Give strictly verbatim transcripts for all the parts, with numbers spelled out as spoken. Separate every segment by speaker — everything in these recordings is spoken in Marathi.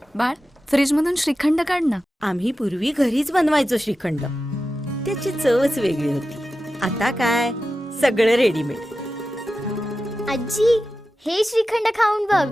Speaker 1: बाळ, फ्रीज मधून श्रीखंड काढ ना.
Speaker 2: आम्ही पूर्वी घरीच बनवायचो श्रीखंड. त्याची चवच वेगळी होती. आता काय सगळं रेडीमेड.
Speaker 3: आजी, हे श्रीखंड खाऊन बघ.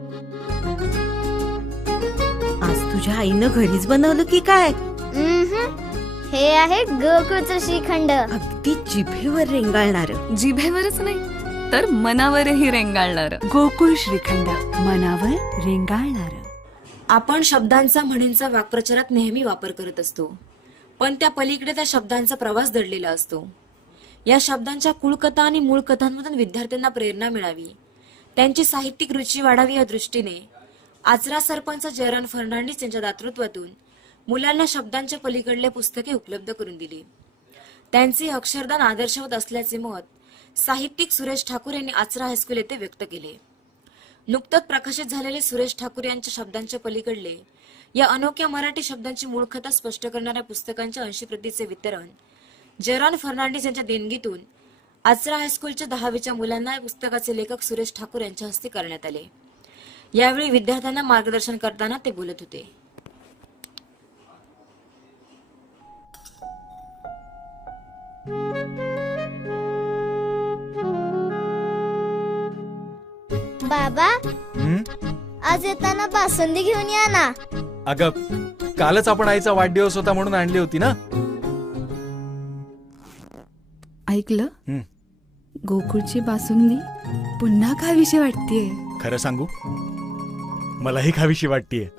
Speaker 2: आज तुझ्या आईनं घरीच बनवलं की काय?
Speaker 3: उम्हम. हे आहे गोकुळचं श्रीखंड.
Speaker 2: अगदी जिभेवर रेंगाळणार.
Speaker 1: जिभेवरच नाही तर मनावरही रेंगाळणार.
Speaker 4: गोकुळ श्रीखंड, मनावर रेंगाळणार.
Speaker 5: आपण शब्दांचा म्हणींचा वाक्प्रचारात नेहमी वापर करत असतो, पण त्या पलीकडे त्या शब्दांचा प्रवास दडलेला असतो. या शब्दांच्या कुळकथा आणि मूळ कथांमधून विद्यार्थ्यांना प्रेरणा मिळावी, त्यांची साहित्यिक रुची वाढावी या दृष्टीने आचरा सरपंच जयराम फर्नांडिस यांच्या दातृत्वातून मुलांना शब्दांच्या पलीकडले पुस्तके उपलब्ध करून दिली. त्यांचे अक्षरदान आदर्शवत असल्याचे मत साहित्यिक सुरेश ठाकूर यांनी आचरा हायस्कूल येथे व्यक्त केले. नुकतंच प्रकाशित झालेले सुरेश ठाकूर यांच्या शब्दांच्या पलीकडले या अनोख्या मराठी शब्दांची मूळ कथा स्पष्ट करणाऱ्या पुस्तकांच्या ऐंशी प्रतीचे वितरण जयराम फर्नांडिस यांच्या देणगीतून आचरा हायस्कूलच्या दहावीच्या मुलांना या पुस्तकाचे लेखक सुरेश ठाकूर यांच्या हस्ते करण्यात आले. यावेळी विद्यार्थ्यांना मार्गदर्शन करताना ते बोलत होते.
Speaker 3: बाबा,
Speaker 6: हं?
Speaker 3: आज येताना बासुंदी घेऊन या ना.
Speaker 6: अगं, कालच आपण आईचा वाढदिवस होता म्हणून आणली होती ना.
Speaker 4: ऐकलं?
Speaker 6: हं.
Speaker 4: गोकुळची बासुंदी पुन्हा खावीशी वाटतेय.
Speaker 6: खरं सांगू, मलाही खावीशी वाटतीये.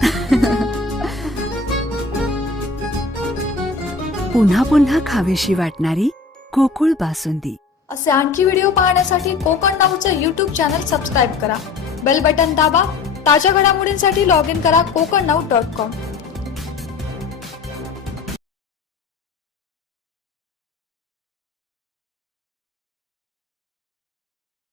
Speaker 4: पुन्हा पुन्हा खावीशी वाटणारी गोकुळ बासुंदी.
Speaker 7: असे आणखी व्हिडिओ पाहण्यासाठी कोकण नाऊचं यूट्यूब चॅनल सबस्क्राईब करा. बेल बटन दाबा. ताज्या घडामोडींसाठी लॉग इन करा कोकण नाऊ डॉट कॉम.